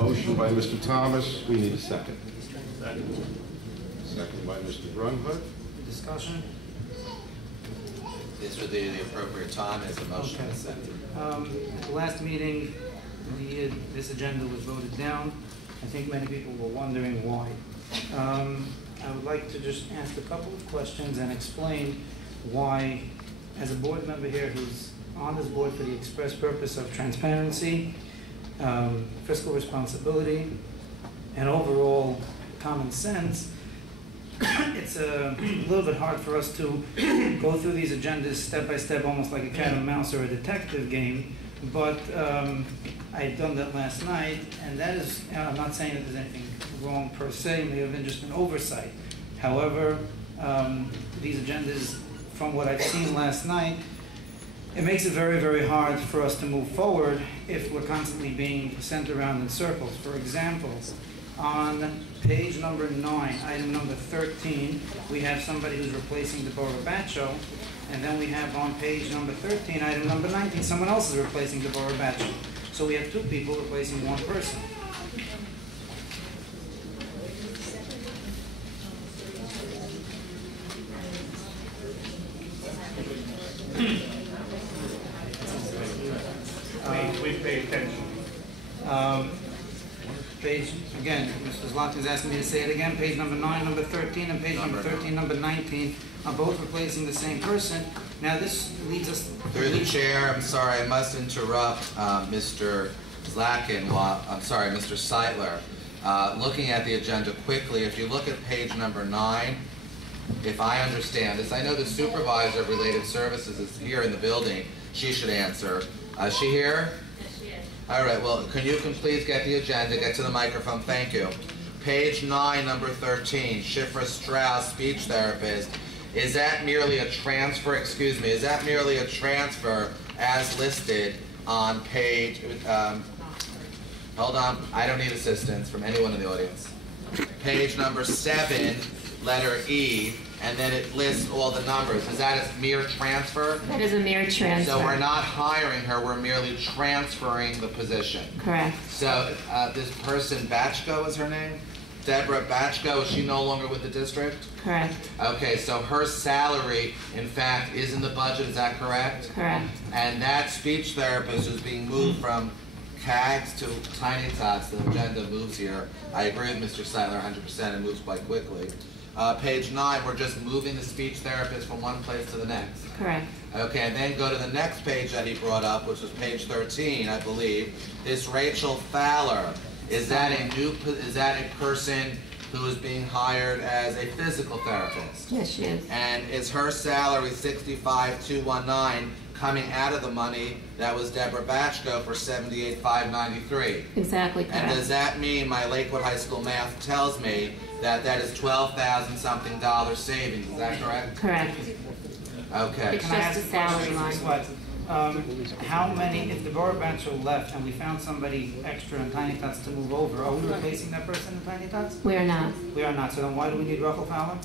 Motion by Mr. Thomas. We need a second. Second by Mr. Grunhood. Discussion? This would be the appropriate time as a motion is second. At the last meeting, this agenda was voted down. I think many people were wondering why. I would like to just ask a couple of questions and explain why, as a board member here who's on this board for the express purpose of transparency, fiscal responsibility, and overall common sense, it's a little bit hard for us to go through these agendas step by step, almost like a cat and mouse or a detective game. But I had done that last night, and that is, I'm not saying that there's anything wrong per se, it may have been just an oversight. However, these agendas, from what I've seen last night, it makes it very, very hard for us to move forward if we're constantly being sent around in circles. For example, on page number 9, item number 13, we have somebody who's replacing Deborah Batcho, and then we have on page number 13, item number 19, someone else is replacing Deborah Batcho. So we have two people replacing one person. We pay attention. Page, again, Mr. Zlotkin is asking me to say it again, page number 9, number 13, and page number 13, number 19 are both replacing the same person. Now this leads us... Through the chair, I'm sorry, I must interrupt Mr. Zlotkin, Mr. Seitler. Looking at the agenda quickly, if you look at page number 9, if I understand this, I know the supervisor of related services is here in the building. She should answer. Is she here? Yes, she is. All right, well, can you please get the agenda, get to the microphone, thank you. Page 9, number 13, Shifra Strauss, speech therapist. Is that merely a transfer, is that merely a transfer as listed on page, hold on, I don't need assistance from anyone in the audience. Page number 7, letter E, and then it lists all the numbers. Is that a mere transfer? That is a mere transfer. So we're not hiring her, we're merely transferring the position. Correct. So this person, Batchko is her name? Deborah Batchko, is she no longer with the district? Correct. Okay, so her salary, in fact, is in the budget, is that correct? Correct. And that speech therapist is being moved from CAGs to Tiny Tots. The agenda moves here. I agree with Mr. Seitler 100%, it moves quite quickly. Page 9, we're just moving the speech therapist from one place to the next. Correct. Okay, and then go to the next page that he brought up, which was page 13, I believe. This Rachel Fowler, is that a person who is being hired as a physical therapist? Yes, she is. And is her salary $65,219 coming out of the money that was Deborah Batchko for $78,593? Exactly correct. And does that mean, my Lakewood High School math tells me, that is $12,000 something savings, is that correct? Correct. Okay. It's just a salary line. How many, if Deborah Batcho left and we found somebody extra in Tiny Tots to move over, are we replacing that person in Tiny Tots? We are not. We are not. So then why do we need Rachel Fowler?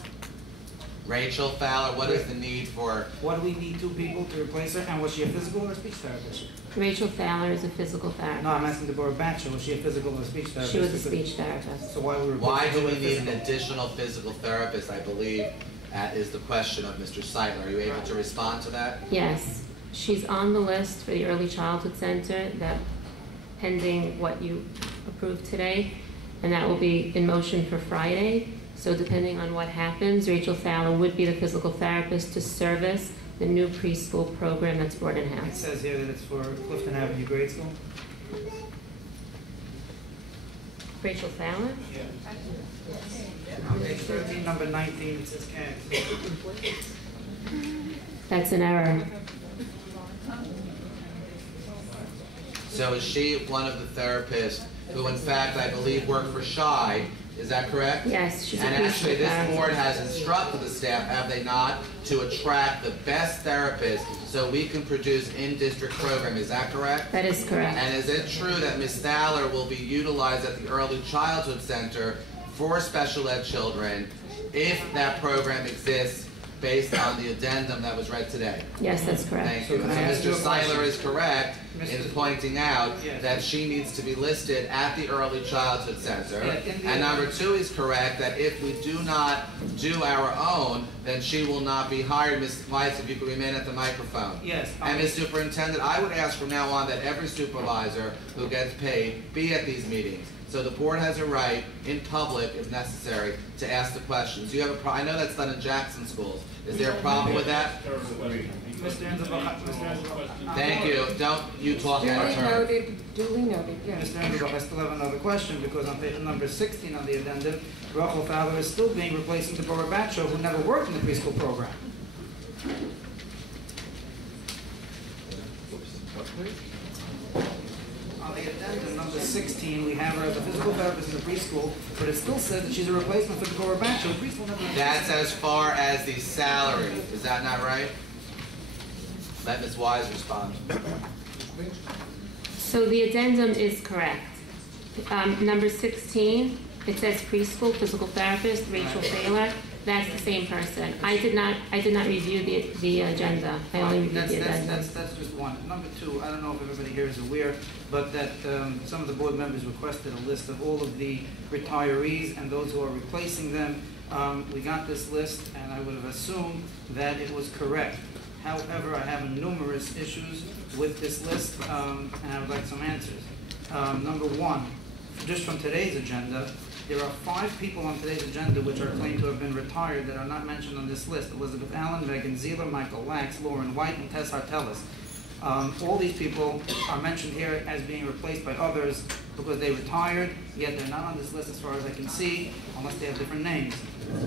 Rachel Fowler, what is the need for? What do we need two people to replace her? And was she a physical or a speech therapist? Rachel Fowler is a physical therapist. No, I'm asking Deborah Batcho. Was she a physical or a speech therapist? She was a speech therapist. So why do we need an additional physical therapist, I believe, is the question of Mr. Seitler. Are you able to respond to that? Yes. She's on the list for the Early Childhood Center, that pending what you approved today, and that will be in motion for Friday. So depending on what happens, Rachel Fowler would be the physical therapist to service the new preschool program that's brought in-house. It says here that it's for Clifton Avenue Grade School. Rachel Fowler? Yeah. On page 13, number 19, it says CAG. That's an error. So is she one of the therapists who, in fact, I believe work for SHI? Is that correct? Yes, she's a And actually, this therapist. board has instructed the staff, have they not, to attract the best therapists so we can produce in-district program. Is that correct? That is correct. And is it true that Ms. Fowler will be utilized at the Early Childhood Center for special ed children if that program exists based on the addendum that was read today? Yes, that's correct. Thank you. So So can I ask you Mr. a question? Seitler is correct is pointing out Yes. that she needs to be listed at the Early Childhood Center. Yeah, in the- And number two, he's correct that if we do not do our own, then she will not be hired. Ms. Weiss, if you could remain at the microphone. Yes. And Ms. Superintendent, I would ask from now on that every supervisor who gets paid be at these meetings. So the board has a right, in public if necessary, to ask the questions. You have a I know that's done in Jackson schools. Is there a problem with that? Mr. Engelbach, Thank you. Don't you talk out of turn. Duly noted, yes. Mr. Engelbach, I still have another question, because on page number 16 on the addendum, Rachel Fowler is still being replaced with Deborah Batcho, who never worked in the preschool program. On the addendum, number 16, we have her as a physical therapist in the preschool, but it still says that she's a replacement for Deborah Batcho. The preschool never... That's as far as the salary. Is that not right? Let Ms. Wise respond. So the addendum is correct. Number 16, it says preschool physical therapist, Rachel Taylor. That's the same person. I did not review the agenda. I only reviewed the addendum. That's just one. Number two, I don't know if everybody here is aware, but that some of the board members requested a list of all of the retirees and those who are replacing them. We got this list, and I would have assumed that it was correct. However, I have numerous issues with this list, and I would like some answers. Number one, just from today's agenda, there are 5 people on today's agenda which are claimed to have been retired that are not mentioned on this list. Elizabeth Allen, Megan Zeeler, Michael Lax, Lauren White, and Tess Hartelis. All these people are mentioned here as being replaced by others because they retired, yet they're not on this list as far as I can see, unless they have different names.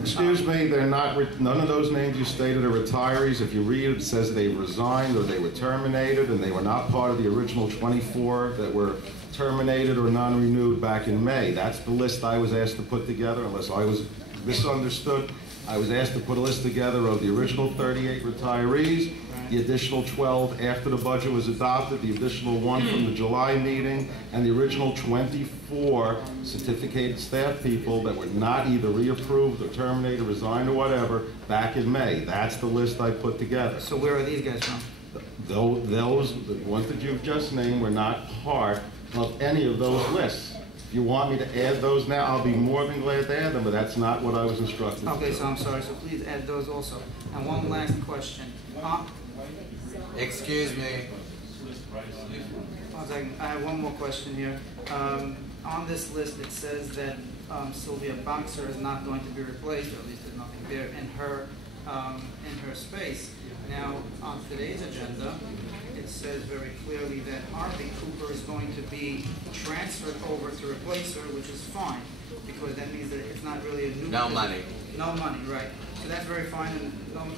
Excuse me, they're not, none of those names you stated are retirees. If you read it, it says they resigned or they were terminated, and they were not part of the original 24 that were terminated or non-renewed back in May. That's the list I was asked to put together, unless I was misunderstood. I was asked to put a list together of the original 38 retirees, the additional 12 after the budget was adopted, the additional 1 from the July meeting, and the original 24 certificated staff people that were not either reapproved or terminated, resigned, or whatever back in May. That's the list I put together. So where are these guys from? Those, the ones that you've just named, were not part of any of those lists. If you want me to add those now, I'll be more than glad to add them, but that's not what I was instructed to Okay, do. so I'm sorry, so please add those also. And one last question. Excuse me. One second. I have one more question here. On this list, it says that Sylvia Boxer is not going to be replaced, or at least there's nothing there in her space. Now, on today's agenda, it says very clearly that Harvey Cooper is going to be transferred over to replace her, which is fine, because that means that it's not really a new... No money. No money, right. So that's very fine, and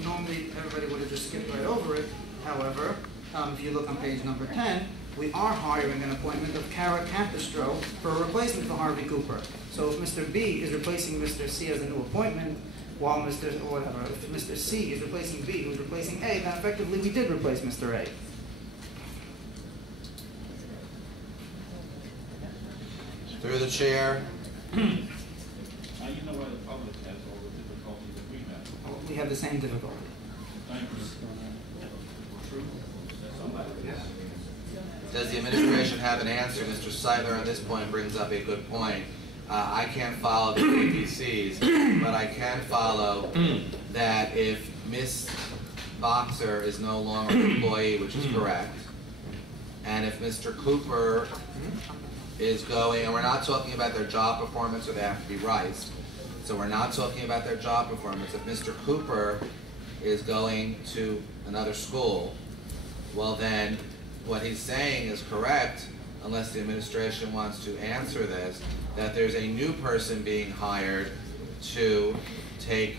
normally everybody would have just skipped right over it. However, if you look on page number 10, we are hiring an appointment of Kara Capistro for a replacement for Harvey Cooper. So if Mr. B is replacing Mr. C as a new appointment, while if Mr. C is replacing B, who's replacing A, then effectively we did replace Mr. A. Through the chair. Now you know why the public has all the difficulties that we have. We have the same difficulty. Thank you. True. Somebody. Does the administration have an answer? Mr. Seitler at this point brings up a good point. I can't follow the ABCs, but I can follow that if Miss Boxer is no longer an employee, which is correct, and if Mr. Cooper is going, and we're not talking about their job performance or they have to be right, so we're not talking about their job performance. If Mr. Cooper is going to another school, well then, what he's saying is correct, unless the administration wants to answer this, that there's a new person being hired to take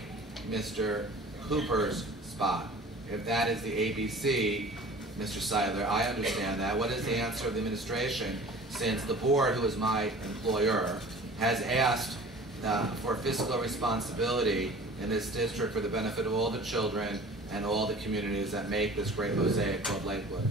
Mr. Cooper's spot. If that is the ABC, Mr. Seidler, I understand that. What is the answer of the administration, since the board, who is my employer, has asked for fiscal responsibility in this district for the benefit of all the children and all the communities that make this great mosaic called Lakewood?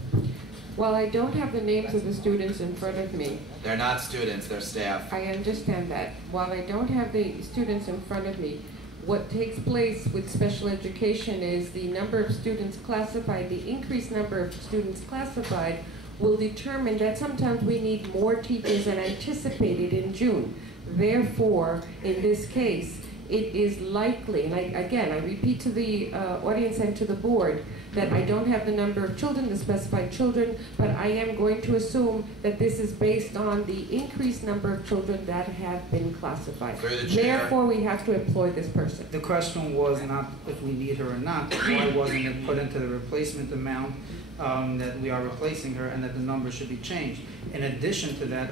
Well, I don't have the names of the students in front of me. They're not students, they're staff. I understand that. While I don't have the students in front of me, what takes place with special education is the number of students classified, the increased number of students classified will determine that sometimes we need more teachers than anticipated in June. Therefore, in this case, it is likely, and I repeat to the audience and to the board, that I don't have the number of children, the specified children, but I am going to assume that this is based on the increased number of children that have been classified. Through the chair. Therefore, we have to employ this person. The question was not if we need her or not, why wasn't it put into the replacement amount that we are replacing her and that the number should be changed. In addition to that,